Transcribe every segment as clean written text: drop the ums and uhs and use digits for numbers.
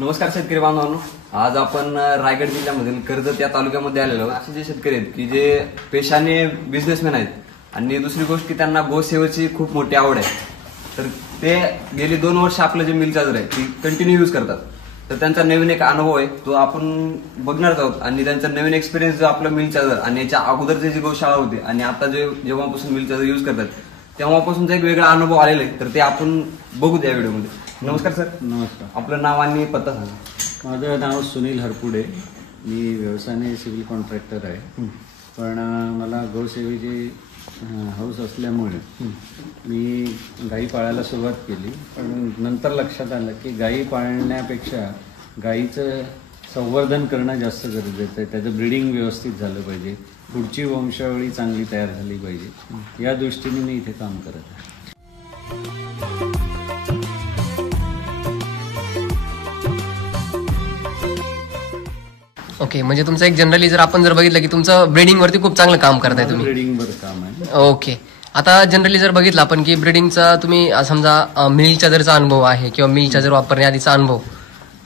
नमस्कार शेतकरी बांधवांनो, आज आपण रायगड जिल्ह्यामधील कर्जत या तालुक्यामध्ये आलेलो आहोत. असे जे शेतकरी आहेत की जे पेशाने बिझनेसमॅन आहेत आणि दुसरी गोष्ट की त्यांना गोसेवेची खूप मोठी आवड आहे. तर ते गेली 2 वर्ष आपलं जे मिल चार्जर आहे ती कंटिन्यू यूज करतात. तर त्यांचा नवीन एक अनुभव आहे तो आपण बघणार आहोत आणि त्यांचा नवीन एक्सपिरियन्स जो आपलं मिल चार्जर आणि याच्या अगोदरची जी गोशाळा होती आणि आता जेव्हापासून मिल चार्जर यूज करतात तेव्हापासूनचा एक वेगळा अनुभव आलेला आहे. तर ते आपण बघू द्या व्हिडिओमध्ये. नमस्कार सर. नमस्कार. आपलं नाव आणि पत्ता सांगा. माझं नाव सुनील हरपुडे. मी व्यवसायाने सिव्हिल कॉन्ट्रॅक्टर आहे. पण मला गौसेवेची हौस असल्यामुळे मी गाई पाळायला सुरुवात केली. पण नंतर लक्षात आलं की गाई पाळण्यापेक्षा गाईचं संवर्धन करणं जास्त गरजेचं आहे. त्याचं ब्रीडिंग व्यवस्थित झालं पाहिजे, पुढची वंशावळी चांगली तयार झाली पाहिजे, या दृष्टीने मी इथे काम करत आहे. ओके, म्हणजे तुमचं एक जनरली जर आपण बघितलं की तुमचं ब्रीडिंग वरती खूप चांगलं काम करताय तुम्ही. ब्रीडिंगवर काम आहे. ओके, आता जनरली जर बघितलं आपण की ब्रीडिंगचा तुम्ही समजा मिल चार्जरचा अनुभव आहे किंवा मिल चार्जर वापरण्याआधीचा अनुभव,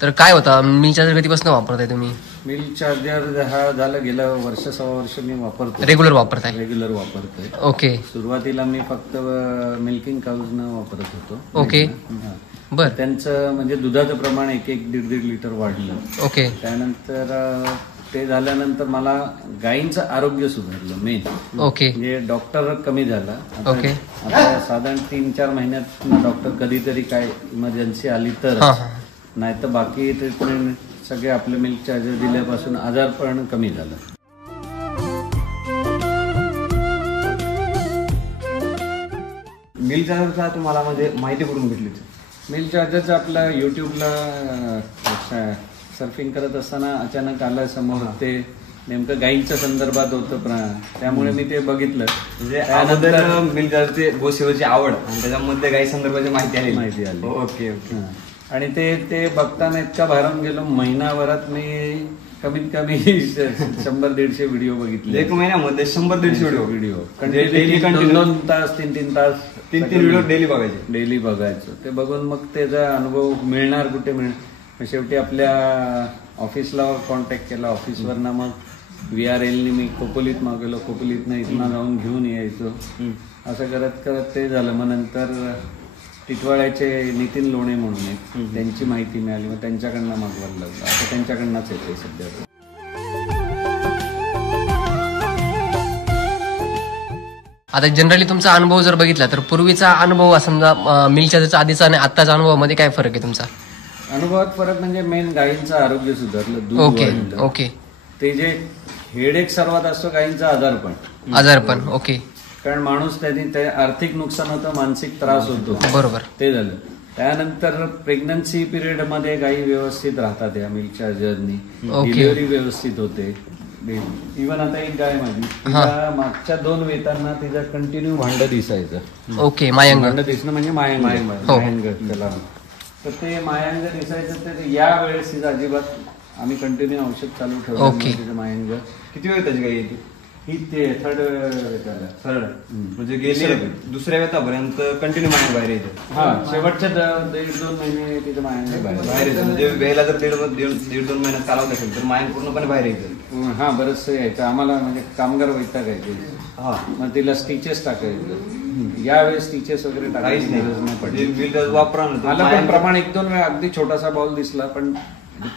तर काय होता? मिल चार्जर कधीपासून वापरताय तुम्ही? मिल चार्जर हा झालं गेलं वर्ष 6 वर्ष मी वापरतो. रेग्युलर वापरताय? रेग्युलर वापरतोय. ओके. सुरुवातीला मी फक्त मिल्किंग काऊजनं वापरत होतो. ओके. बर. त्यांचं म्हणजे दुधाचं प्रमाण 1-1.5 लिटर वाढलं. ओके. त्यानंतर ते झाल्यानंतर मला गायींचं आरोग्य सुधारलं मेन. ओके. म्हणजे डॉक्टर कमी झाला. ओके. आता साधारण 3-4 महिन्यात डॉक्टर कधीतरी काय इमर्जन्सी आली तर, नाही तर बाकी ट्रीटमेंट सगळे आपले मिल्क चार्जर दिल्यापासून आजारपण कमी झालं. मिल चार्जरचा तुम्हाला म्हणजे माहिती करून भेटली? मिल चार्जरचं आपलं युट्यूबला सर्फिंग करत असताना अचानक आलं समोर. ते नेमकं गाईंच्या संदर्भात होतं, त्यामुळे मी ते बघितलं. म्हणजे अगोदर मिल चार्जरची गोसेवेची आवड आणि त्याच्यामध्ये गाई संदर्भाची माहिती आली. Okay okay. आणि ते बघताना इतका भारावून गेलो. महिनाभरात मी कमीत कमी 100-150 व्हिडिओ बघितले. 1 महिन्यामध्ये 100-150 व्हिडिओ. 2 तास 3 तास 3 व्हिडिओ डेली बघायचो. ते बघून मग त्याचा अनुभव मिळणार कुठे मिळणार. शेवटी आपल्या ऑफिसला कॉन्टॅक्ट केला. ऑफिसवरनं मग VRLनी मी खोपोलीत मागवलं. खोपोलीतनं इथनं जाऊन घेऊन यायचो. असं करत करत ते झालं. मग नंतर टिटवाळ्याचे नितीन लोणे म्हणून आहेत, त्यांची माहिती मिळाली. मग त्यांच्याकडनं मागवायला लागलं. आता त्यांच्याकडनंच येते सध्या. आता जनरली तुमचा अनुभव जर बघितला तर पूर्वीचा अनुभव समजा मिल चार्जरचा आधीचा आणि आत्ताच्या अनुभवामध्ये काय फरक आहे तुमचा? अनुभवात फरक म्हणजे मेन गायींचं आरोग्य सुधारलं, दूध वाढलं. ओके. ते जे हेडेक सर्वात असतो गायींचा आजारपण. ओके. कारण माणूस त्याने आर्थिक नुकसान होतं, मानसिक त्रास होतो. बरोबर. ते झालं. त्यानंतर प्रेग्नन्सी पिरियड मध्ये गायी व्यवस्थित राहतात या मिल्क चार्जरनी. डिलिव्हरी व्यवस्थित होते. इव्हन आता एक गाय माझी, तिला मागच्या 2 वेतांना तिचं कंटिन्यू भांड दिसायचं. ओके. मायंग भांड दिसणं म्हणजे मायंग त्याला. तर ते मायंग दिसायचं. तर या वेळेस तिचं अजिबात आम्ही कंटिन्यू औषध चालू ठेवलं. तिचं मायंग. किती वेळ त्याची गाय येते? ही ते थर्ड म्हणजे गेले 2ऱ्या वेतापर्यंत कंटिन्यू मायंग बाहेर येते. शेवटच्या 1.5-2 महिने तिचं मायंग बाहेर येतं. म्हणजे वेळेला जर 1.5-2 महिन्यात चालवत असेल तर मायंग पूर्णपणे बाहेर येतं. बरंचसं यायचं आम्हाला. म्हणजे कामगार वैतागायचे. मग तिला स्टिचेस टाकायचं. यावेळेस स्टिचेस वगैरे टाकायची गरज नाही पडली. वापरा. मला पण प्रमाण 1-2 वेळा अगदी छोटासा बॉल दिसला, पण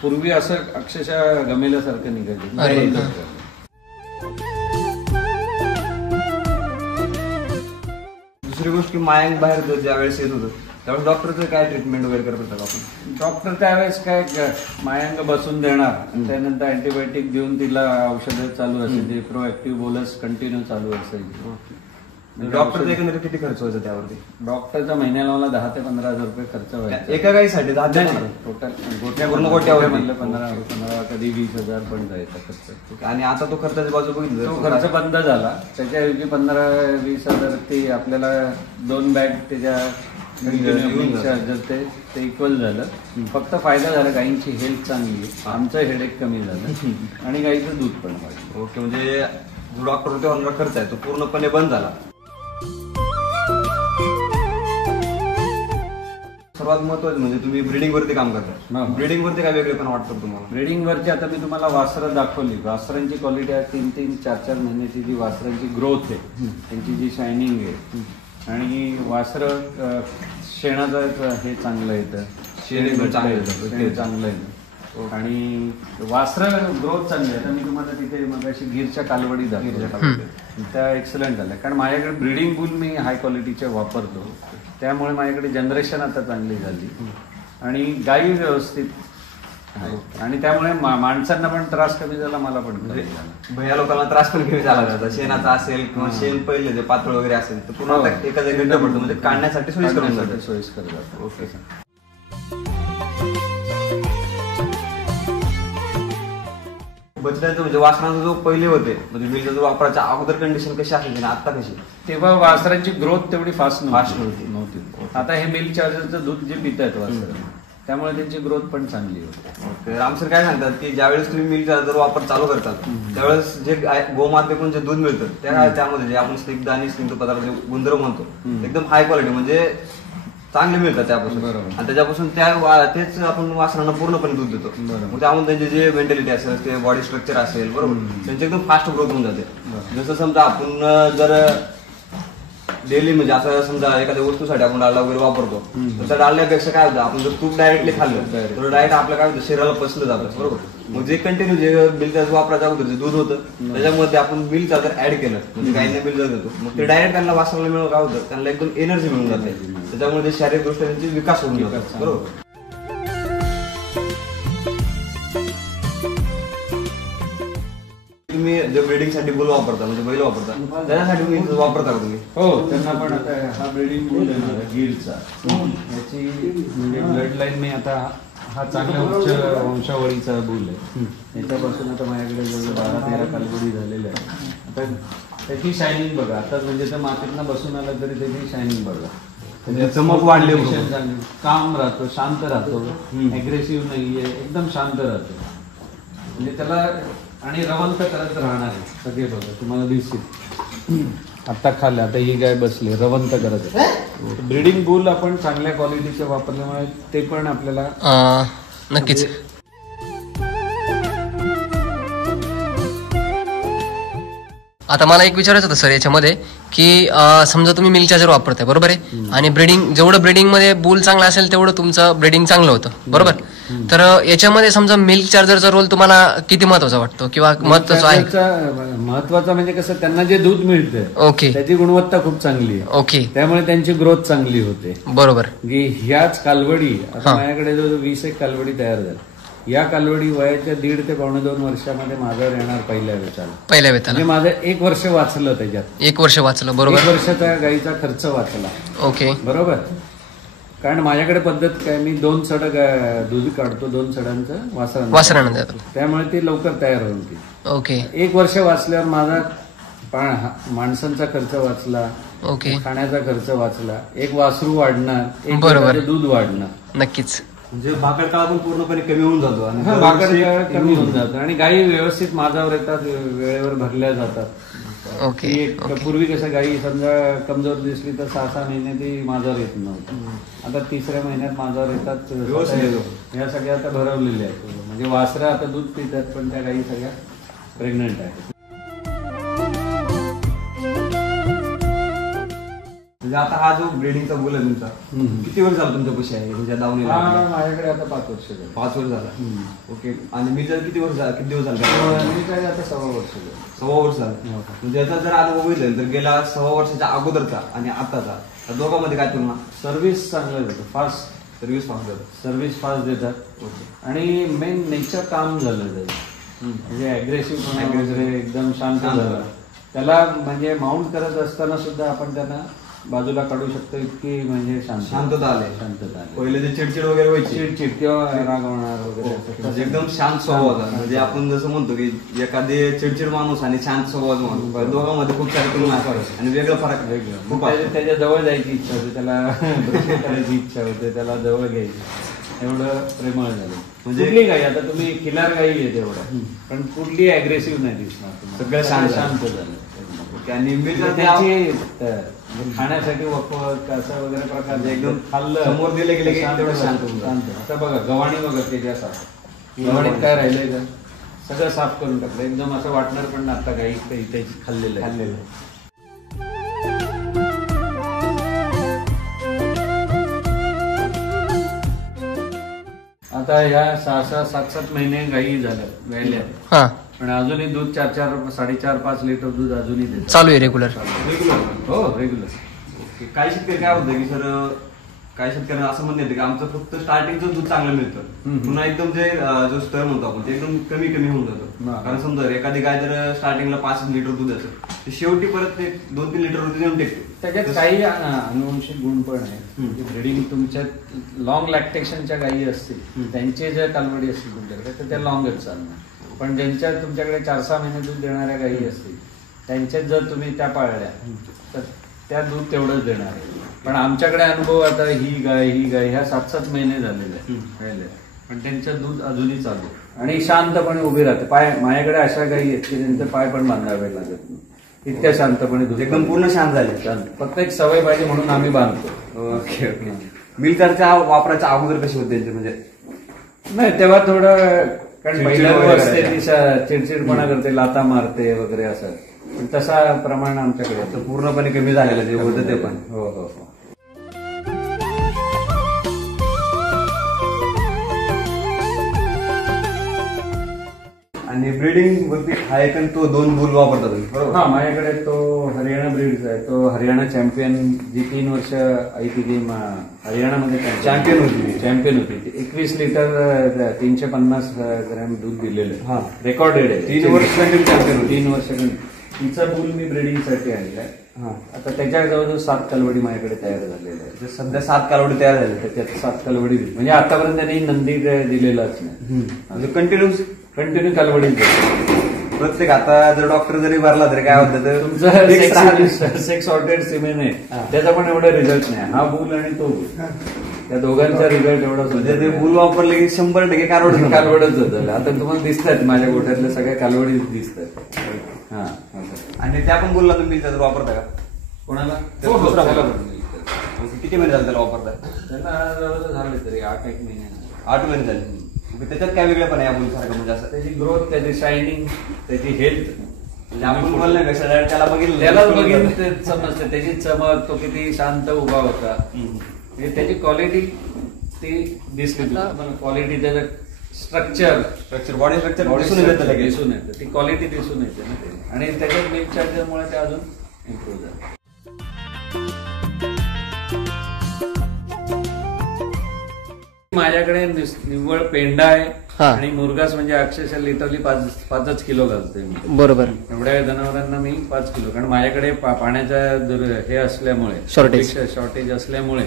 पूर्वी असं अक्षरशः गमेल्यासारखं निघायचं. दुसरी गोष्ट की मायंग बाहेर ज्यावेळेस येत होतं त्यावेळेस डॉक्टरचं काय ट्रीटमेंट वगैरे करत होतात आपण? डॉक्टर त्यावेळेस काय मायंग बसून देणार, त्यानंतर अँटीबायोटिक देऊन तिला औषधं चालू असायची. प्रोएक्टिव्ह बोलस कंटिन्यू चालू असायची. डॉक्टरचा एकंदरीत किती खर्च व्हायचा त्यावरती? डॉक्टरचा महिन्याला मला 10,000 ते 15,000 रुपये खर्च व्हायचा एका गाईसाठी. 10,000 टोटल गोट्यावर म्हणलं 15 कधी 20,000 पण जायचा खर्च. आणि आता तो खर्चाची बाजू बघितलं तो खर्च बंद झाला. त्याच्याऐवजी 15-20,000 ते आपल्याला 2 बॅग त्याच्या चार्जर ते इक्वल झालं. फक्त फायदा झाला, गायींची हेल्थ चांगली, आमचं हेडेक कमी झालं आणि गायीचं दूध पण वाढलं. ओके. म्हणजे जो डॉक्टर होते होणारा खर्च आहे तो पूर्णपणे बंद झाला. सर्वात महत्वाचं म्हणजे तुम्ही ब्रीडिंग वरती काम करता. हो. ब्रीडिंग वरती काय वेगळे पण वाटतं तुम्हाला? ब्रीडिंग वरची आता मी तुम्हाला वासरं दाखवली. वासरांची क्वालिटी आहे 3-4 महिन्याची जी वासरांची ग्रोथ आहे, त्यांची जी शायनिंग आहे, आणि वासरं शेणाचं हे चांगलं येतं, शेण एकदम चांगलं येतं. शेण चांगलं येतं, आणि वासरं ग्रोथ चांगली आहे. आता मी तुम्हाला तिथे मगाशी गिरच्या कालवडी दाखवल्या, त्या एक्सलंट झाल्या. कारण माझ्याकडे ब्रीडिंग बुल मी हाय क्वालिटीचे वापरतो, त्यामुळे माझ्याकडे जनरेशन आता चांगली झाली आणि गायी व्यवस्थित आहेत, आणि त्यामुळे माणसांना पण त्रास कमी झाला, मला पण कमी झाला. भैया लोकांना त्रास पण कमी झाला होता. शेणाचा असेल किंवा शेण पहिले जे पातळ वगैरे असेल तर पुन्हा आता एका जागी गड्डा पडतो, म्हणजे काढण्यासाठी सोयीस्कर जातं. सोयीस्कर जातं. ओके. बछड्याचं म्हणजे वासनाचा जो पहिले होते म्हणजे मिलचा जो वापराच्या अगोदर कंडिशन कशी असायची ना आता कशी? तेव्हा वासरांची ग्रोथ तेवढी फास्ट Fast नव्हती. आता हे मिल्क चार्जरचं दूध जे पितात वासर, त्यामुळे त्यांची ग्रोथ पण चांगली होते. राम सर काय सांगतात की ज्यावेळेस तुम्ही मिलचा जर वापर चालू करतात त्यावेळेस जे गोमातेकडून जे दूध मिळतं त्यामध्ये जे आपण स्निग्ध आणि स्निग्ध पदार्थ जे गुणधर्म म्हणतो एकदम हाय क्वालिटी म्हणजे चांगले मिळतात त्यापासून. बरोबर. आणि त्याच्यापासून तेच आपण वासरांना पूर्णपणे दूध देतो. मग त्यामुळे त्यांचे जे मेंटॅलिटी असेल ते बॉडी स्ट्रक्चर असेल बरोबर त्यांची एकदम फास्ट ग्रोथ होऊन जाते. जसं समजा आपण जर डेली म्हणजे असं समजा एखाद्या वस्तूसाठी आपण डाळला वगैरे वापरतो तर त्या डाळल्यापेक्षा काय होतं आपण जर तूप डायरेक्टली खाल्लं तर डायरेक्ट आपलं काय होतं शरीराला पचलं जातं बरोबर. मग जे कंटिन्यू जे मिल्क वापराच्या अगोदर जे दूध होतं त्याच्यामध्ये आपण मिल्क जर ऍड केलं म्हणजे गायीने मिल्क जर देतो मग ते डायरेक्ट त्यांना वासराला मिळून काय होतं त्यांना एकदम एनर्जी मिळून जाते. त्याच्यामुळे शारीरिक दृष्ट्या त्यांची विकास होऊन जातो बरोबर. तुम्ही जे ब्रीडिंग साठी बुल वापरता म्हणजे बैल वापरता त्याच्यासाठी तुम्ही वापरता का तुम्ही? हो, त्यांना पण आता हा ब्रीडिंग बुल आहे ना गिरचा, याची म्हणजे ब्लड लाईन मी आता हा चांगल्या उच्च वंशावळीचा बुल आहे. याच्यापासून आता माझ्याकडे जवळ 12-13 कालवडी झालेल्या आहे. आता त्याची शायनिंग बघा, आता म्हणजे त्या मातीतनं बसून आलं तरी त्याची शायनिंग बघा, चमक वाढली, काम राहतो, शांत राहतो, अग्रेसिव्ह नाहीये, एकदम शांत राहतो. म्हणजे त्याला आणि रवंत करत राहणार आहे सगळे बघा तुम्हाला दिसतील. आता खाल्लं, आता ही गाय बसली रवंत करत आहे. ब्रीडिंग बुल आपण चांगल्या क्वालिटीचे वापरल्यामुळे ते पण आपल्याला नक्कीच. आता मला एक विचारायचं होतं सर याच्यामध्ये की समजा तुम्ही मिल्क चार्जर वापरताय बरोबर आहे, आणि ब्रीडिंग जेवढं ब्रीडिंग मध्ये बुल चांगला असेल तेवढं तुमचं ब्रीडिंग चांगलं होतं बरोबर. तर याच्यामध्ये समजा मिल्क चार्जरचा रोल तुम्हाला किती महत्वाचा वाटतो किंवा महत्वाचा आहे? महत्वाचा म्हणजे कसं त्यांना जे दूध मिळतं ओके, त्याची गुणवत्ता खूप चांगली आहे. ओके, त्यामुळे त्यांची ग्रोथ चांगली होते बरोबर. की ह्याच कालवडी आता माझ्याकडे जो 20 कालवडी तयार झाल्या, या कालवडी वयाच्या 1.5 ते 2.5 वर्षामध्ये माझ्यावर येणार पहिल्या वेताला. म्हणजे माझं 1 वर्ष वाचलं त्याच्यात. 1 वर्ष वाचलं बरोबर. 1 वर्षाचा गाईचा खर्च वाचला. ओके बरोबर. कारण माझ्याकडे पद्धत काय, मी 2 चढ दूध काढतो, 2 चढांचं वासरानं देतो, त्यामुळे ती लवकर तयार होती. ओके. 1 वर्ष वाचल्यावर माझा माणसांचा खर्च वाचला, ओके, खाण्याचा खर्च वाचला, एक वासरू वाढणार, एक बरोबर, दूध वाढणार. नक्कीच. म्हणजे भाकर काळ पण पूर्णपणे कमी होऊन जातो आणि भाकर कमी होऊन जातो आणि गायी व्यवस्थित माझ्यावर येतात, वेळेवर भरल्या जातात. ओके. पूर्वी कसं गायी समजा कमजोर दिसली तर 6-6 महिने ती माझ्यावर येत नव्हती, आता 3ऱ्या महिन्यात माझ्यावर येतात. या सगळ्या आता भरवलेल्या आहेत. म्हणजे वासरा आता दूध पितात पण त्या गायी सगळ्या प्रेग्नंट आहेत. म्हणजे आता हा जो ब्रीडिंगचा बुल आहे तुमचा किती वर्ष झाला तुमच्या पैसे आहे म्हणजे दावणीला? माझ्याकडे आता 5 वर्ष झाले. 5 वर्ष झाला. ओके. आणि मी जर किती दिवस झाले? मी काय आता 6 वर्ष झाले. 6 वर्ष झालं. म्हणजे याचा जर अनुभव बघितला तर गेल्या 6 वर्षाच्या अगोदरचा आणि आताचा दोघांमध्ये काय तुलना? सर्व्हिस चांगलं देतो, फास्ट सर्व्हिस फास्ट देतात. आणि मेन नेचर काम झालं त्याचं, म्हणजे अग्रेसिव्ह वगैरे एकदम शांत झाला. त्याला म्हणजे माउंट करत असताना सुद्धा आपण त्यांना बाजूला काढू शकतो, इतकी म्हणजे शांतता आली. पहिले जे चिडचिड वगैरे व्हायची, चिडचिड किंवा रागवणार वगैरे म्हणजे एकदम शांत स्वभाव होता. म्हणजे आपण जसं म्हणतो की एखादे चिडचिड माणूस आणि शांत स्वभाव माणूस दोघांमध्ये खूप सारे तुलना आणि वेगळं फरक खूप. त्याच्या जवळ जायची इच्छा होते, त्याला करायची इच्छा होते, त्याला जवळ घ्यायची, एवढं प्रेमळ झालं. म्हणजे कुठली गाई आता तुम्ही खिलार गाई आहे तेवढं, पण कुठली अग्रेसिव्ह नाही दिसणार, सगळं शांत झालं. ओके. आणि मिल्क त्याची खाण्यासाठी वखवत असं वगैरे प्रकार एकदम खाल्लं समोर दिलं गेलं की तेवढं शांत होऊन जातं. आता बघा गव्हाणी बघा त्याच्या साफ गव्हाणीत काय राहिलंय का सगळं साफ करून टाकलं एकदम असं वाटणार पण ना आता काही इथे खाल्लेलं आहे. आता ह्या 6-6, 7-7 महिने गाई झाल्या व्यायल्या हा पण अजूनही दूध 4-4, 4.5-5 लिटर दूध अजूनही देतात. चालू आहे रेग्युलर. रेग्युलर. हो रेग्युलर. काही शेतकरी काय होतं की सर काही शेतकऱ्यांना असं म्हणणं येतं की आमचं फक्त स्टार्टिंगचं दूध चांगलं मिळतं, पुन्हा एकदम जे जो स्तर म्हणतो आपण ते एकदम कमी कमी होऊन जातं. कारण समजा एखादी गाय जर स्टार्टिंगला 5 लिटर दूध असेल ते शेवटी परत ते 2-3 लिटर दूध देऊन टेकते. त्याच्यात काही अनुवंशिक गुण पण आहे. ब्रीडिंग तुमच्यात लॉंग लॅक्टेशनच्या गायी असतील त्यांचे जर कालवडी असतील तुमच्याकडे तर त्या लॉंगच चालणार. पण ज्यांच्या तुमच्याकडे 4-6 महिने दूध देणाऱ्या गायी असतील त्यांच्यात जर तुम्ही त्या पाळल्या तर त्या दूध तेवढंच देणार आहे. पण आमच्याकडे अनुभव आता ही गाय ह्या 7-7 महिने झालेले आहे पण त्यांचं दूध अजूनही चालू आणि शांतपणे उभी राहते. पाय माझ्याकडे अशा गायी आहेत की त्यांचे पाय पण बांधावे लागत नाही. इतक्या शांतपणे दूध एकदम पूर्ण शांत झाले. शांत. फक्त एक सवय पाहिजे म्हणून आम्ही बांधतो. Okay okay. मिल्कच्या वापराच्या अगोदर कशी होते त्यांचे म्हणजे नाही तेव्हा थोडं कारण पहिल्या वगैरे असते करायचं. ती चिडचिडपणा करते लाता मारते वगैरे असं पण तसा प्रमाण आमच्याकडे तर पूर्णपणे कमी झालेलं जे होतं ते पण. हो हो हो. आणि ब्रीडिंग वरती हा एक आणि तो 2 बुल वापरतात तुम्ही, बरोबर? हा माझ्याकडे तो हरियाणा ब्रीडचा आहे. तो हरियाणा चॅम्पियन जी 3 वर्ष आई ती गेम हरियाणामध्ये चॅम्पियन होती. चॅम्पियन होती. ती 21 लिटर 350 ग्रॅम दूध दिलेलं आहे. हा. रेकॉर्डेड आहे. 3 वर्ष चॅम्पियन होती. 3 वर्ष तिचा बुल मी ब्रीडिंगसाठी आणलाय. हा. आता त्याच्या जवळजवळ 7 कालवडी माझ्याकडे तयार झालेल्या आहेत. जे सध्या 7 कालवडी तयार झाले त्याच्यात 7 कालवडी म्हणजे आतापर्यंत त्यांनी नंदी दिलेलाच नाही. म्हणजे कंटिन्यू कालवडी प्रत्येक आता जर डॉक्टर जरी भरला तरी काय होतं तर तुमचं सेक्स सॉर्टेड सिमेन आहे त्याचा पण एवढा रिझल्ट नाही. हा बुल आणि तो बुल त्या दोघांचा रिझल्ट एवढाच म्हणजे ते बुल वापरले की 100% कालवडच झालं. आता तुम्हाला दिसतात माझ्या गोठ्यातल्या सगळ्या कालवडी दिसतात. हा आणि त्या पण बुलला तुम्ही त्याचा वापरता का? कोणाला दुसरा त्याला बुल. पण किती महिने झाले त्याला वापरताय? त्याला जवळ झाले तरी 8-1 महिने. 8 महिने झाले. त्याच्यात काय वेगळं पण आहे या बुल सारखं म्हणजे असं त्याची ग्रोथ त्याची शायनिंग त्याची हेल्थ म्हणजे आपण बोलण्यापेक्षा त्याला बघितलं त्यालाच बघितलं ते समजतं. त्याची चमक तो किती शांत उभा होता म्हणजे त्याची क्वालिटी ती दिसली. क्वालिटी त्याचं स्ट्रक्चर बॉडी स्ट्रक्चर दिसून येतं. ती क्वालिटी दिसून येते ना ते. आणि त्याच्यात मिल्क चार्जरमुळे ते अजून इम्प्रूव्ह झालं. माझ्याकडे निव्वळ पेंडा आहे आणि मुरगास म्हणजे अक्षरशः लिटरली 5 किलो घालतोय मी. बरोबर. एवढ्या जनावरांना मी 5 किलो कारण माझ्याकडे पाण्याचा हे असल्यामुळे शॉर्टेज असल्यामुळे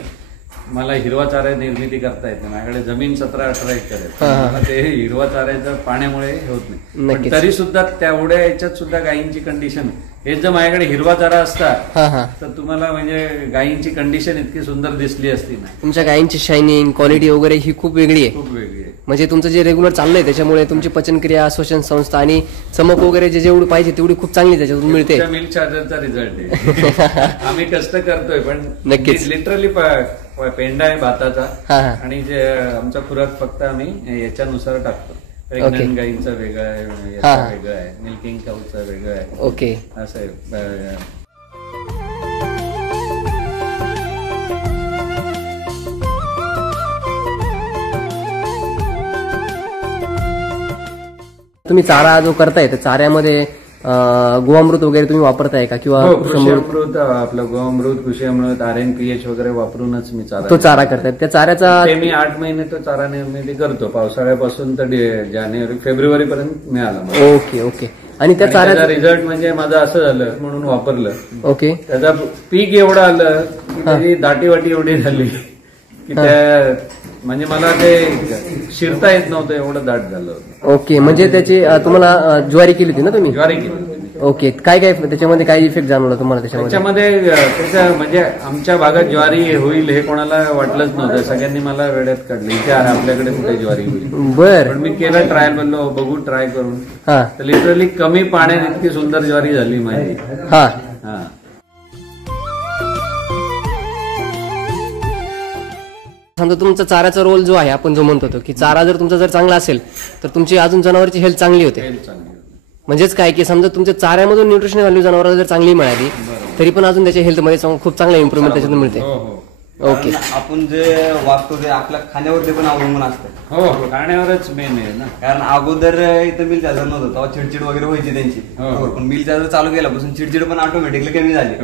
मला हिरवा चारा निर्मिती करता येते. माझ्याकडे जमीन 17-18 एकर आहे. मला ते हिरवा चाऱ्याचं पाण्यामुळे होत नाही. पण तरी सुद्धा तेवढ्या याच्यात सुद्धा गायींची कंडिशन हे जर माझ्याकडे हिरवा चारा असता तर तुम्हाला म्हणजे गायींची कंडिशन इतकी सुंदर दिसली असती ना. तुमच्या गायींची शायनिंग क्वालिटी वगैरे ही खूप वेगळी आहे. खूप वेगळी आहे. म्हणजे तुमचं जे रेग्युलर चाललंय त्याच्यामुळे तुमची पचनक्रिया श्वसन संस्था आणि चमक वगैरे जेवढी पाहिजे तेवढी खूप चांगली त्याच्यातून मिळते. मिल्क चार्जरचा रिझल्ट आहे. आम्ही कष्ट करतोय पण नक्कीच लिटरली पेंडा आहे भाताचा आणि जे आमचा खुराक फक्त आम्ही याच्यानुसार टाकतो. प्रेग्नंट गाईंचा वेगळा आहे, याचा वेगळा आहे, मिल्किंग काऊचा वेगळा आहे. ओके असं आहे. तुम्ही चारा जो करताय तर चाऱ्यामध्ये गोअमृत वगैरे तुम्ही वापरताय का किंवा कृषी अमृत आपलं गोअमृत कृषी अमृत RNPH वगैरे वापरूनच मी तो चारा करताय. त्या चाऱ्याचा मी 8 महिने तो चारा निर्मिती करतो. पावसाळ्यापासून तर जानेवारी-फेब्रुवारी पर्यंत मिळाला. Okay okay. आणि त्या चाऱ्याचा रिझल्ट म्हणजे माझं असं झालं म्हणून वापरलं. ओके. त्याचा पीक एवढं आलं की त्याची दाटी वाटी एवढी झाली की त्या म्हणजे मला ते शिरता येत नव्हतं, एवढं दाट झालं होतं. ओके, म्हणजे त्याची तुम्हाला ज्वारी केली होती ना तुम्ही? ज्वारी केली होती. ओके, काय काय त्याच्यामध्ये काय इफेक्ट जाणवला तुम्हाला त्याच्यामध्ये? त्याचं म्हणजे आमच्या भागात ज्वारी होईल हे कोणाला वाटलंच नव्हतं. सगळ्यांनी मला वेड्यात काढलं, इथे आपल्याकडे कुठे ज्वारी होईल. बर. पण मी केलं ट्रायल, म्हणलो बघू ट्राय करून. हा तर लिटरली कमी पाण्यात इतकी सुंदर ज्वारी झाली माझी. हा हा. समजा तुमचा चाऱ्याचा रोल जो आहे, आपण जो म्हणतो की चारा जर तुमचा जर चांगला असेल तर तुमची अजून जनावरची हेल्थ चांगली होते. म्हणजेच काय की समजा तुमच्या चाऱ्यामधून न्यूट्रिशन व्हॅल्यू जनावराला जर चांगली मिळाली तरी पण अजून त्याच्या हेल्थमध्ये खूप चांगला इम्प्रुव्हमेंट त्याच्यातून मिळते. ओके, आपण जे वागतो ते आपल्या खाण्यावरती पण अवलंबून असतं. हो, खाण्यावरच मेन आहे ना. कारण अगोदर इथं मिल चार्जर नव्हतं तेव्हा चिडचिड वगैरे व्हायची त्यांची. पण मिल चार्जर चालू केल्यापासून चिडचिड पण ऑटोमॅटिकली कमी झाली.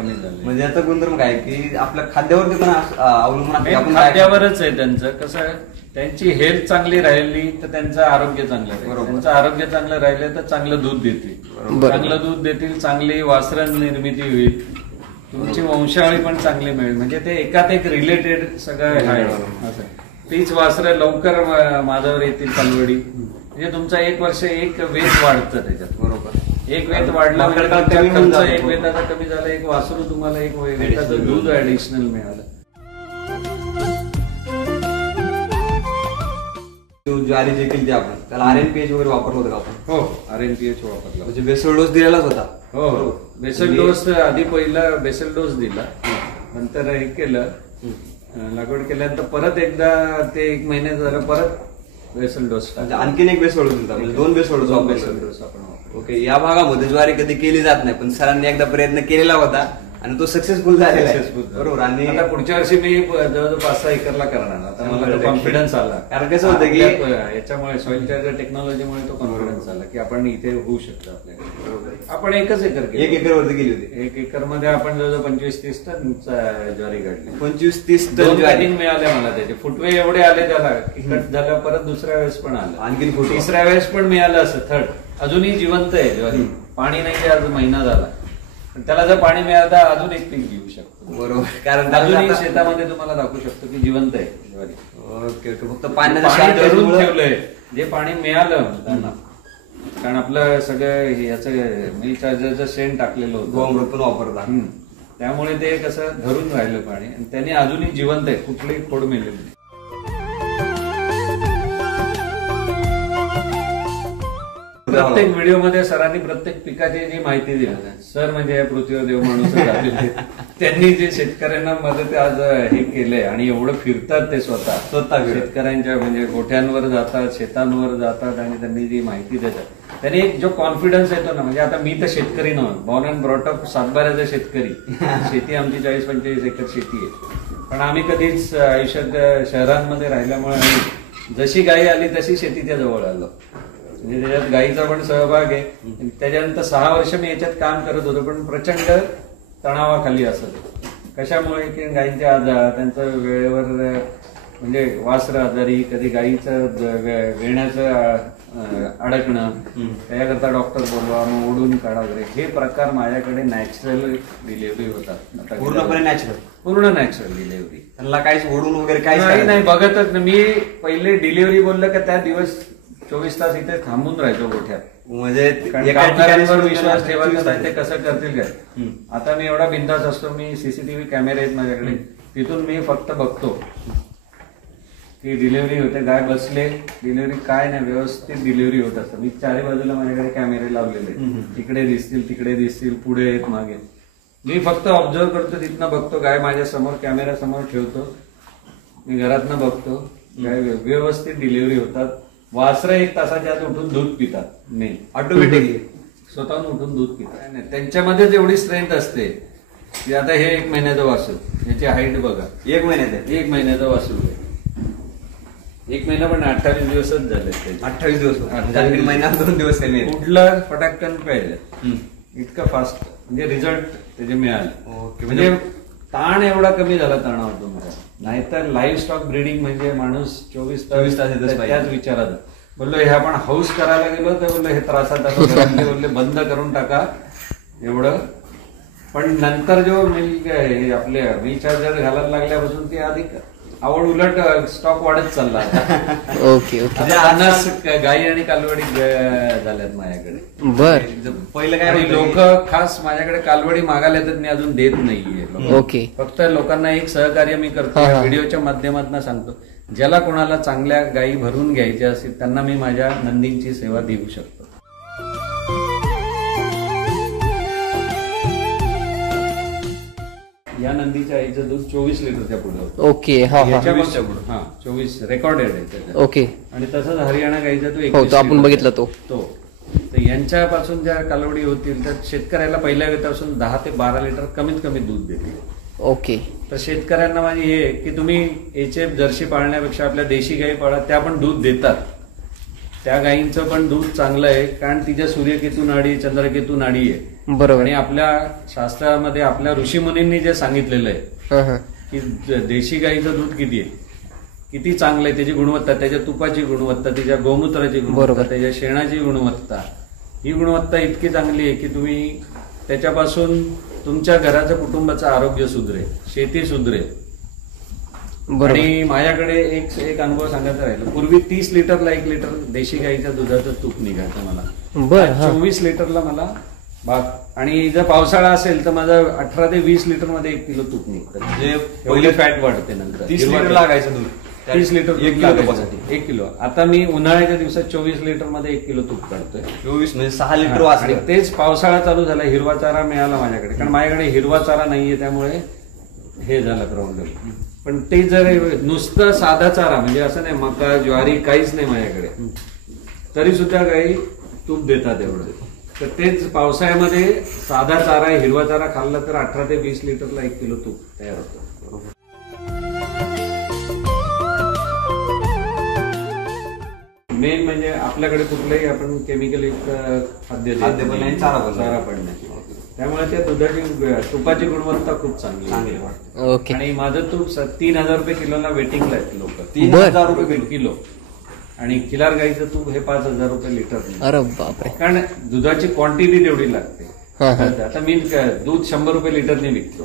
म्हणजे याचा गुणधर्म काय की आपल्या खाद्यावरती पण अवलंबून असते. आपण खाद्यावरच आहे त्यांचं. कसं आहे, त्यांची हेल्थ चांगली राहिली तर त्यांचं आरोग्य चांगलं राहील. त्यांचं आरोग्य चांगलं राहिलं तर चांगलं दूध देतील. चांगलं दूध देतील, चांगली वासरण निर्मिती होईल, तुमची वंशावळी पण चांगली मिळेल. म्हणजे ते एकात एक रिलेटेड सगळं आहे. तीच वासरं लवकर माझ्यावर येतील कालवडी. म्हणजे तुमचा 1 वर्ष एक वेत वाढतं त्याच्यात. बरोबर, एक वेत वाढला म्हणजे खर्च एक वेताचा कमी झाला, एक वासरू तुम्हाला एक वेताचं दूध ऍडिशनल मिळालं. ज्वारी जे केली आपण त्याला RNPH वगैरे वापरलं होतं का आपण? हो, RNPH वापरला. म्हणजे बेसल डोस दिलेलाच होता. हो, बेसल डोस आधी पहिला बेसल डोस दिला, नंतर हे केलं, लागवड केल्यानंतर परत एकदा ते 1 महिन्यात झालं, परत बेसल डोस. आणखीन एक बेसल डोस होता, म्हणजे 2 बेसल डोस आपण. ओके, या भागामध्ये ज्वारी कधी केली जात नाही, पण सरांनी एकदा प्रयत्न केलेला होता आणि तो सक्सेसफुल झालेला आहे. बरोबर. आणि आता पुढच्या वर्षी मी जवळजवळ 5-6 एकरला करणार. आता मला तो कॉन्फिडन्स आला. कारण कसं होतं की याच्यामुळे सॉइल चार्जर टेक्नॉलॉजीमुळे तो कॉन्फिडन्स आला की आपण इथे होऊ शकतो आपल्याकडे. आपण 1 एकर केली. 1 एकरवरती केली होती. 1 एकरमध्ये आपण जवळजवळ 25-30 टन ज्वारी काढली. 25-30 टन ज्वारी मिळाले मला. त्याचे फुटवे एवढे आले त्याला की कट झालं, परत दुसऱ्या वेळेस पण आलं, आणखीन तिसऱ्या वेळेस पण मिळालं. असं थर्ड अजूनही जिवंत आहे ज्वारी. पाणी नाही, आज महिना झाला. त्याला जर पाणी मिळालं तर अजून एक पीक घेऊ शकतो. बरोबर, कारण अजूनही शेतामध्ये तुम्हाला दाखवू शकतो की जिवंत आहे ज्वारी. ओके ओके, फक्त पाणी धरून ठेवलंय, जे पाणी मिळालं त्यांना. कारण आपलं सगळं याचं मिल चार्जरचं शेण टाकलेलं होतं, गोअमृत पण वापरला, त्यामुळे ते कसं धरून राहिलं पाणी. आणि त्यांनी अजूनही जिवंत आहे, कुठलीही खोड मेलेली नाही. प्रत्येक व्हिडिओमध्ये सरांनी प्रत्येक पिकाची जी माहिती दिली. सर म्हणजे पृथ्वीवर देव माणूस झालेले. त्यांनी जे शेतकऱ्यांना मदत आज हे केलंय आणि एवढं फिरतात ते स्वतः शेतकऱ्यांच्या म्हणजे गोठ्यांवर जातात, शेतांवर जातात आणि त्यांनी जी माहिती देतात, त्यांनी एक जो कॉन्फिडन्स येतो ना. म्हणजे आता मी तर शेतकरी नव्हतो, बॉर्न अँड ब्रॉट अप सातबाऱ्याचा शेतकरी. शेती आमची 40-45 एकर शेती आहे. पण आम्ही कधीच आयुष्यात शहरांमध्ये राहिल्यामुळे जशी गाई आली तशी शेतीच्या जवळ आलो. म्हणजे त्याच्यात गाईचा पण सहभाग आहे. त्याच्यानंतर 6 वर्ष मी याच्यात काम करत होतो, पण प्रचंड तणावाखाली असत. कशामुळे की गाईंचे आजार, त्यांचं वेळेवर म्हणजे वासरं आजारी, कधी गाईचं वेण्याचं अडकणं, त्याच्याकरता डॉक्टर बोलवा, मग ओढून काढा वगैरे, हे प्रकार माझ्याकडे नॅचरल डिलिव्हरी होतात. पूर्णपणे नॅचरल, पूर्ण नॅचरल डिलिव्हरी. त्यांना काहीच ओढून वगैरे काहीच नाही बघतच. मी पहिले डिलिव्हरी बोललं का त्या दिवस 24 तास इथे थांबून राहायचो गोठ्यात. म्हणजे कामगारांवर विश्वास ठेवायचा नाही, ते कसं करतील काय. आता मी एवढा बिंदास असतो, मी सीसीटीव्ही कॅमेरे आहेत माझ्याकडे, तिथून मी फक्त बघतो की डिलिव्हरी होते, गाय बसले, डिलिव्हरी काय नाही, व्यवस्थित डिलिव्हरी होत असतं. मी 4 बाजूला माझ्याकडे कॅमेरे लावलेले, तिकडे दिसतील, तिकडे दिसतील, पुढे आहेत, मागे. मी फक्त ऑब्झर्व करतो, तिथनं बघतो, गाय माझ्या समोर कॅमेरा समोर ठेवतो, मी घरातनं बघतो, गाय व्यवस्थित डिलिव्हरी होतात. वासरं 1 तासाच्या आत उठून दूध पितात, नाही ऑटोमॅटिकली स्वतःहून उठून दूध पितात. त्यांच्यामध्येच एवढी स्ट्रेंथ असते की आता हे 1 महिन्याचं वासरू, याची हाईट बघा, 1 महिन्याचं 1 महिन्याचं वासरू आहे. 1 महिना पण 28 दिवसच झाले. 28 दिवस, महिना 2 दिवस कमी. कुठलं फटाकन पाहिजे, इतकं फास्ट म्हणजे रिझल्ट त्याचे मिळाले. म्हणजे ताण एवढा कमी झाला तणाव तुम्हाला. नाहीतर लाईव्ह स्टॉक ब्रीडिंग म्हणजे माणूस 24 तास त्याच विचारात. बोललो हे आपण हाऊस करायला गेलो तर बोललो हे त्रासात आलो, घरातले बोलले बंद करून टाका एवढं. पण नंतर जो आपले मिल चार्जर घालायला लागल्यापासून ते अधिक आवड उलट स्टॉक वाढत चालला आता. Okay okay. म्हणजे अनास गाई आणि कालवडी झाल्यात माझ्याकडे. बर. पहिलं काय आणि होतं लोक खास माझ्याकडे कालवडी मागायला येतात, मी अजून देत नाहीये. ओके. फक्त लोकांना एक सहकार्य मी करतो, हा, हा. व्हिडिओच्या माध्यमातून सांगतो, ज्याला कोणाला चांगल्या गायी भरून घ्यायच्या असतील त्यांना मी माझ्या नंदींची सेवा देऊ शकतो. या नंदीच्या आईचं दूध 24 लिटरच्या पुढे होतं. ओके. हा हा. याच्यापासून 24 रेकॉर्डेड आहे त्याच्यात. ओके. आणि तसंच हरियाणा गाईचा तो 21 हो, तो आपण लिटरचा. बघितला तो. तर यांच्यापासून ज्या कालवडी होतील तर शेतकऱ्याला पहिल्या वेतापासून 10 ते 12 लिटर कमीत कमी दूध देतील. ओके. तर शेतकऱ्यांना माझी हे आहे की तुम्ही एचएफ जर्सी पाळण्यापेक्षा आपल्या देशी गायी पाळा, त्या पण दूध देतात. त्या गायींचं पण दूध चांगलं आहे, कारण तिच्या सूर्यकेतू नाडी, चंद्रकेतू नाडी आहे. बरोबर. आणि आपल्या शास्त्रामध्ये आपल्या ऋषीमुनींनी जे सांगितलेलं आहे हा हा. की देशी गाईचं दूध किती आहे, किती चांगलं आहे, त्याची गुणवत्ता, त्याच्या तुपाची गुणवत्ता, तिच्या गोमूत्राची गुणवत्ता, बरोबर. त्याच्या शेणाची गुणवत्ता, ही गुणवत्ता इतकी चांगली आहे की तुम्ही त्याच्यापासून तुमच्या घराचं कुटुंबाचं आरोग्य सुधरेल, शेती सुधरेल. बरोबर. आणि माझ्याकडे एक अनुभव सांगायचा राहिला. पूर्वी 30 लिटरला 1 लिटर देशी गाईच्या दुधाचं तूप निघायचं मला. बर. हा. 24 लिटरला मला आणि जर पावसाळा असेल तर माझं 18 ते 20 लिटर मध्ये 1 किलो तूप निघतं. म्हणजे पहिले फॅट वाढते नंतर. 30 लिटर लागायचं दूध. 30 लिटर 1 किलो तुपासाठी. 1 किलो. आता मी उन्हाळ्याच्या दिवसात 24 लिटर मध्ये 1 किलो तूप काढतोय. 24 म्हणजे 6 लिटर आणि वाचले. तेच पावसाळा चालू झाला, हिरवा चारा मिळाला माझ्याकडे, कारण माझ्याकडे हिरवा चारा नाहीये, त्यामुळे हे झाला प्रॉब्लेम. पण ते जर नुसतं साधा चारा म्हणजे असं नाही मका ज्वारी काहीच नाही माझ्याकडे, तरी सुद्धा काही तूप देतात एवढं. तर तेच पावसाळ्यामध्ये साधा चारा हिरवा चारा खाल्ला तर 18 ते 20 लिटरला 1 किलो तूप तयार होतं. मेन म्हणजे आपल्याकडे कुठलंही आपण केमिकल युक्त खाद्य पण नाही, चारा पण नाही. त्यामुळे त्या दुधाची तुपाची गुणवत्ता खूप चांगली चांगली. ओके. आणि माझं तूप 3,000 रुपये किलोला वेटिंगला आहेत लोक. 3,000 रुपये किलो. आणि खिलार गाईचं तूप हे 5,000 रुपये लिटर. अरे बापरे. कारण दुधाची क्वांटिटी तेवढी लागते. हा हा. आता मी दूध 100 रुपये लिटरने विकतो.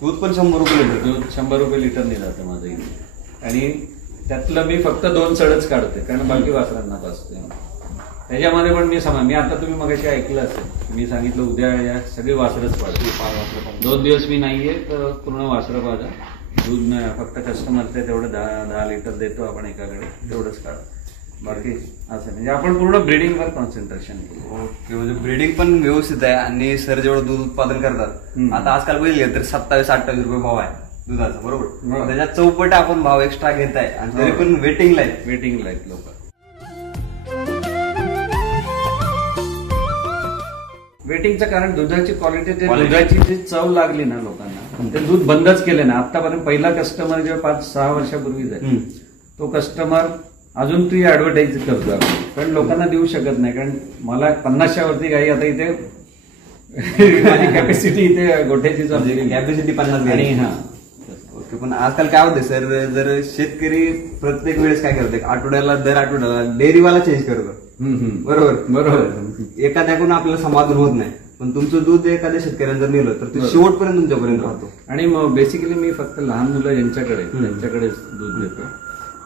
दूध पण 100 रुपये लिटर. दूध 100 रुपये लिटरने जातं माझं इथे. आणि त्यातलं मी फक्त 2 चढच काढते, कारण बाकी वासरांना पाजते. त्याच्यामध्ये पण मी आता तुम्ही मगाशी ऐकलं असेल, मी सांगितलं उद्या या सगळी वासरच पाजते. 2 दिवस मी नाहीये तर पूर्ण वासरं पाजा. दूध फक्त कस्टमरचे तेवढं 10 लिटर देतो आपण एकाकडे, तेवढंच काढ. बाकी असं म्हणजे आपण पूर्ण ब्रीडिंगवर कॉन्सन्ट्रेशन केलं. ओके. म्हणजे ब्रीडिंग पण व्यवस्थित आहे आणि सर जेवढं दूध उत्पादन करतात आता आजकाल बघितलं तर 27-28 रुपये भाव आहे दुधाचा. बरोबर. त्याच्यात चौपट आपण भाव एक्स्ट्रा घेत आहे आणि तरी पण वेटिंगला आहेत लोक. वेटिंगचं कारण दुधाची क्वालिटी, दुधाची जी चव लागली ना लोकांना, ते दूध बंदच केले ना. आतापर्यंत पहिला कस्टमर जेव्हा 5-6 वर्षापूर्वीच आहे, तो कस्टमर अजून ती ऍडव्हर्टाईज करतो आपण, पण लोकांना देऊ शकत नाही. कारण मला 50च्या वरती गाई आता इथे माझी कॅपॅसिटी इथे गोठ्याची कॅपॅसिटी 50 आणि हा. ओके. पण आजकाल काय होते सर, जर शेतकरी प्रत्येक वेळेस काय करते, दर आठवड्याला डेअरीवाला चेंज करतो. बरोबर. एखाद्याकडून आपल्याला समाधान होत नाही, पण तुमचं दूध एखाद्या शेतकऱ्यानं जर नेलं तर ते शेवटपर्यंत तुमच्यापर्यंत राहतो. आणि मग बेसिकली मी फक्त लहान मुलं त्यांच्याकडे दूध देतो,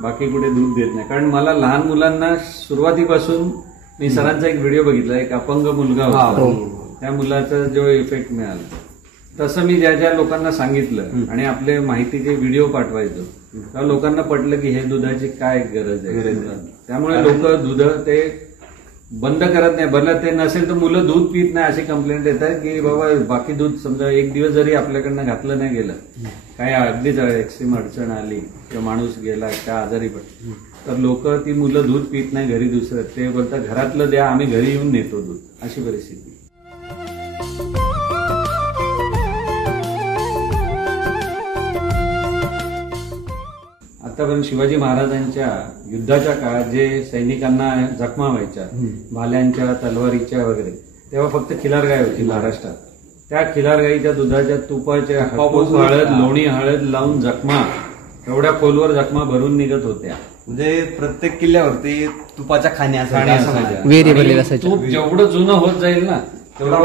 बाकी कुठे दूध देत नाही. कारण मला लहान मुलांना सुरुवातीपासून, मी सरांचा एक व्हिडिओ बघितला, एक अपंग मुलगा होता, त्या मुलाचा जो इफेक्ट मिळाला, तसं मी ज्या ज्या लोकांना सांगितलं आणि आपले माहितीचे व्हिडिओ पाठवायचो, तेव्हा लोकांना पटलं की हे दुधाची काय गरज आहे. त्यामुळे लोक दूध ते बंद करत नाही. भलं ते नसेल तर मुलं दूध पित नाही अशी कंप्लेंट येतात की बाबा बाकी दूध समजा एक दिवस जरी आपल्याकडनं घातलं नाही गेलं, काय अगदीच एक्स्ट्रीम अडचण आली किंवा माणूस गेला काय आजारी पडला, तर लोक ती मुलं दूध पित नाही घरी, दुसरं ते बोलतात घरातलं द्या, आम्ही घरी येऊन नेतो दूध, अशी परिस्थिती. आतापर्यंत शिवाजी महाराजांच्या युद्धाच्या काळात जे सैनिकांना जखमा व्हायच्या भाल्यांच्या, तलवारीच्या वगैरे, तेव्हा फक्त खिलार गाय होती महाराष्ट्रात. त्या खिलार गाईच्या दुधाच्या तुपाच्या हळद, लोणी हळद लावून जखमा, एवढ्या खोलवर जखमा भरून निघत होत्या. म्हणजे प्रत्येक किल्ल्यावरती तुपाच्या खाण्या वेरी भरलेला असायचा. तूप जेवढं जुनं होत जाईल ना तेवढं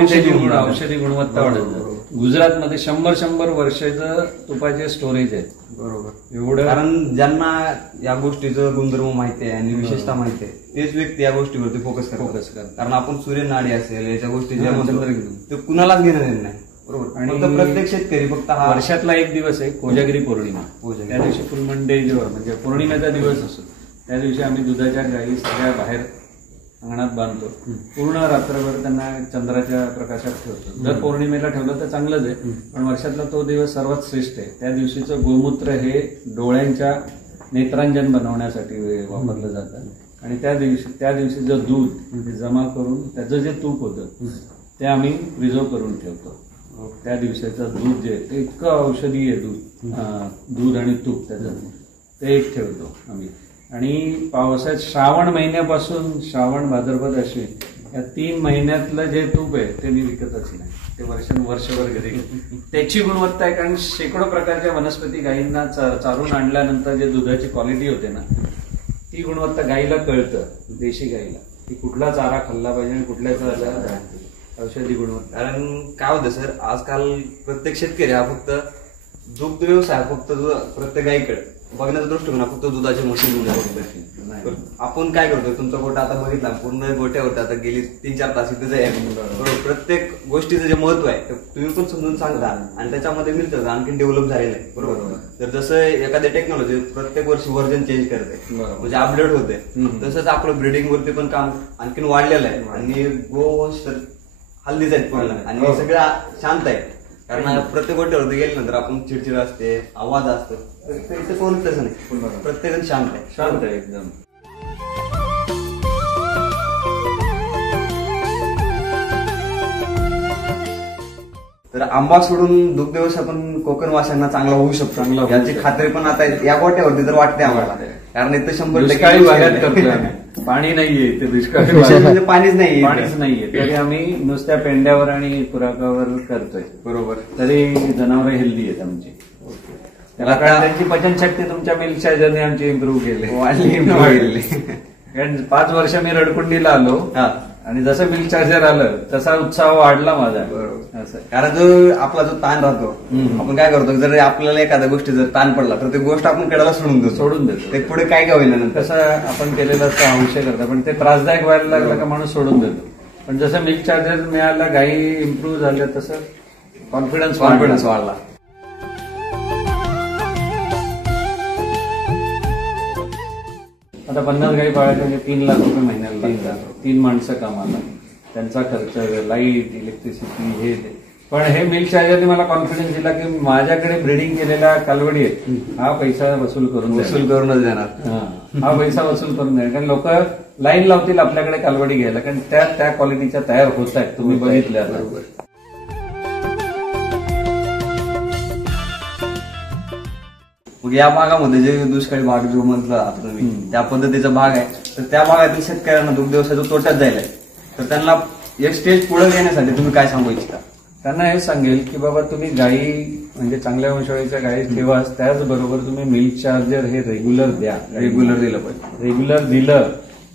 औषधी गुणवत्ता वाढत जाते. गुजरातमध्ये 100 वर्षाचं तुपाचे स्टोरेज आहे. बरोबर. एवढं कारण ज्यांना या गोष्टीचं गुणधर्म माहिती आहे आणि विशेषता माहिती आहे तेच व्यक्ती या गोष्टीवरती फोकस करतात. कारण आपण सूर्यनाडी असेल याच्या गोष्टी ज्या म्हणतो ते कुणालाच घेणं देणं नाही. बरोबर. आणि फक्त प्रत्येक शेतकरी फक्त हा वर्षातला एक दिवस आहे कोजागिरी पौर्णिमा. कोजागिरी. त्या दिवशी फुल मंडे म्हणजे पौर्णिमेचा दिवस असतो. त्या दिवशी आम्ही दुधाच्या गायी सगळ्या बाहेर अंगणात बांधतो. पूर्ण रात्रभर त्यांना चंद्राच्या प्रकाशात ठेवतो. जर पौर्णिमेला ठेवलं तर चांगलंच आहे, पण वर्षातला तो दिवस सर्वात श्रेष्ठ आहे. त्या दिवशीचं गोमूत्र हे डोळ्यांच्या नेत्रांजन बनवण्यासाठी वापरलं जातं. आणि त्या दिवशीचं दूध जमा करून त्याचं जे तूप होतं ते आम्ही प्रिझर्व करून ठेवतो. त्या दिवसाचं दूध जे ते इतकं औषधीय दूध आणि तूप त्याचं ते एक ठेवतो आम्ही. आणि पावसाळ्यात श्रावण महिन्यापासून श्रावण भाद्रपद अश्विन या 3 महिन्यातलं जे तूप आहे ते मी विकतच नाही. ते वर्षभर घरी त्याची गुणवत्ता आहे. कारण शेकडो प्रकारच्या वनस्पती गायींना चारून आणल्यानंतर जे दुधाची क्वालिटी होते ना ती गुणवत्ता गायीला कळतं. देशी गायीला की कुठला चारा खाल्ला पाहिजे आणि कुठल्या चारा औषधी गुणवत्ता. कारण काय होतं सर, आजकाल प्रत्येक शेतकरी हा फक्त दुग्ध व्यवसाय फक्त प्रत्येक गायीकडे बघण्याचा दृष्टिकोन फक्त दुधाचे मशीन बघतो. आपण काय करतो, तुमचा गोटा आता बघितला पूर्ण गोट्यावर आता गेली 3-4 तास इथे जाईल. बरोबर. प्रत्येक गोष्टीचं जे महत्व आहे ते तुम्ही पण समजून सांगता आणि त्याच्यामध्ये मिळतं आणखी डेव्हलप झालेलं आहे. बरोबर. तर जसं एखाद्या टेक्नॉलॉजी प्रत्येक वर्षी व्हर्जन चेंज करते म्हणजे अपडेट होते, तसंच आपलं ब्रीडिंग वरती पण काम आणखीन वाढलेलं आहे. आणि गोवंश तर हल्लीच आहेत पूर्ण आणि सगळं शांत आहे. कारण प्रत्येक गोट्यावरती गेल्यानंतर आपण चिडचिड असते, आवाज असतो, इथे कोणच तसं नाही. प्रत्येक शांत आहे एकदम. तर आंबा सोडून दुग्ध व्यवसाय पण कोकण वाशांना चांगला होऊ शकतो याची खात्री पण आता या गोट्यावरती तर वाटते आम्हाला. कारण इथं 100% बागायत करतोय. पाणी नाहीये ते दुष्काळी म्हणजे पाणीच नाहीये तरी आम्ही नुसत्या पेंड्यावर आणि खुराकावर करतोय. बरोबर. तरी जनावर हेल्दी आहेत आमची. त्याला कारण त्यांची पचनशक्ती तुमच्या मिल्क चार्जरने आमची इम्प्रूव्ह केली. कारण 5 वर्ष मी रडकुंडीला आलो आणि जसं मिल्क चार्जर आलं तसा उत्साह वाढला माझा. बरोबर. असं कारण जो आपला जो ताण राहतो आपण काय करतो, जर आपल्याला एखाद्या गोष्टी जर ताण पडला तर ती गोष्ट आपण कडाला सोडून देतो. ते पुढे काय का होईना कसं आपण केलेलं असतं आवश्यक करता, पण ते त्रासदायक व्हायला लागलं का माणूस सोडून देतो. पण जसं मिल्क चार्जर मिळाला, गायी इम्प्रूव्ह झाल्या, तसं कॉन्फिडन्स वाढला. आता 50 गायी पाळायच्या म्हणजे 3 लाख रुपये महिन्याला लागतात. 3 माणसं कामाला, त्यांचा खर्च, लाईट, इलेक्ट्रिसिटी हे ते. पण हे मिल्क चार्जरने मला कॉन्फिडन्स दिला की माझ्याकडे ब्रीडिंग केलेल्या कालवडी आहेत, हा पैसा वसूल करूनच देणार. हा पैसा वसूल करून देणार. कारण लोक लाईन लावतील आपल्याकडे कालवडी घ्यायला, कारण त्या क्वालिटीच्या तयार होत आहेत. तुम्ही बघितल्या बरोबर. मग या भागामध्ये जे दुष्काळी भाग जो म्हटला आता तुम्ही त्या पद्धतीचा भाग आहे, तर त्या भागातील शेतकऱ्यांना दुग्ध व्यवसायाचा तोट्यात जायला आहे. तर त्यांना एक स्टेज पुढे घेण्यासाठी तुम्ही काय सांगू इच्छिता? त्यांना हे सांगेल की बाबा तुम्ही गायी म्हणजे चांगल्या वंशावळीच्या गायी ठेवा, त्याचबरोबर तुम्ही मिल्क चार्जर हे रेग्युलर द्या. रेग्युलर दिलं पाहिजे. रेग्युलर दिलं,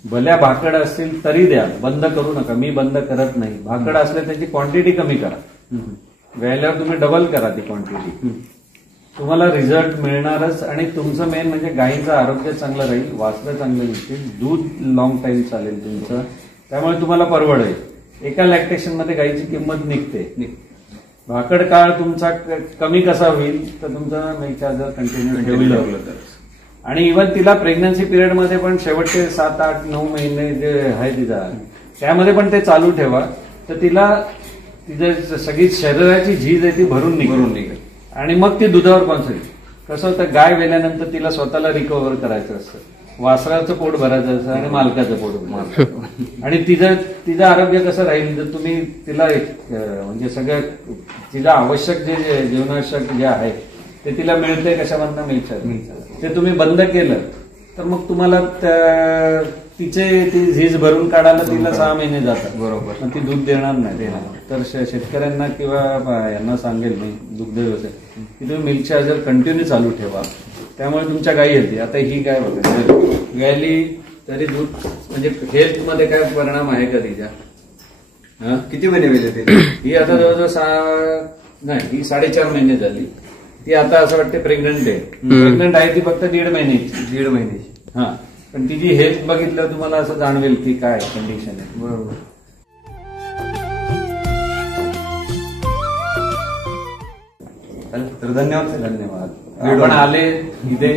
भल्या भाकड असतील तरी द्या, बंद करू नका. मी बंद करत नाही. भाकड असले त्याची क्वांटिटी कमी करा, व्यायल्यावर तुम्ही डबल करा ती क्वांटिटी. तुम्हाला रिझल्ट मिळणारच. आणि तुमचं मेन म्हणजे गायीचं आरोग्य चांगलं राहील, वासरं चांगलं निघतील, दूध लॉंग टाइम चालेल तुमचं. त्यामुळे तुम्हाला परवडेल. एका लॅक्टेशन मध्ये गायीची किंमत निघते. भाकड काळ तुमचा कमी कसा होईल तर तुमचा मिल्क चार्जर कंटिन्यू ठेवलं. आणि इव्हन तिला प्रेग्नन्सी पिरियड मध्ये पण शेवटचे 7, 8, 9 महिने जे आहे तिचा त्यामध्ये पण ते चालू ठेवा. तर तिचं सगळी शरीराची झीज आहे ती भरून निघेल. आणि मग ती दुधावर कॉन्सन्ट्रेट. कसं होतं, गाय वेल्यानंतर तिला स्वतःला रिकव्हर करायचं असतं, वासराचं पोट भरायचं असतं आणि मालकाचं पोट भरायचं. आणि तिचं आरोग्य कसं राहील जर तुम्ही तिला म्हणजे सगळं तिला आवश्यक जे जीवनावश्यक जे आहे ते तिला मिळते कशामधनं मिळतं. ते तुम्ही बंद केलं तर मग तुम्हाला ती झीज भरून काढायला तिला 6 महिने जातात. बरोबर. मग ती दूध देणार नाही. तर शेतकऱ्यांना किंवा यांना सांगेल मी दुग्ध व्यवसाय की तुम्ही मिल्क चार्जर कंटिन्यू चालू ठेवा. त्यामुळे तुमच्या गायी येते. आता ही गाय बघा गायली तरी दूध म्हणजे हेल्थ मध्ये काय परिणाम आहे का तिच्या? किती महिने गेले ते? ही आता जवळजवळ नाही, ही 4.5 महिने झाली. ती आता असं वाटते प्रेग्नंट आहे. प्रेग्नंट आहे ती फक्त 1.5 महिन्याची. 1.5 महिने. हा, पण तिची हेल्थ बघितलं तुम्हाला असं जाणवेल की काय कंडिशन आहे. बरोबर. चालेल. तर धन्यवाद. धन्यवाद. आपण आले इथे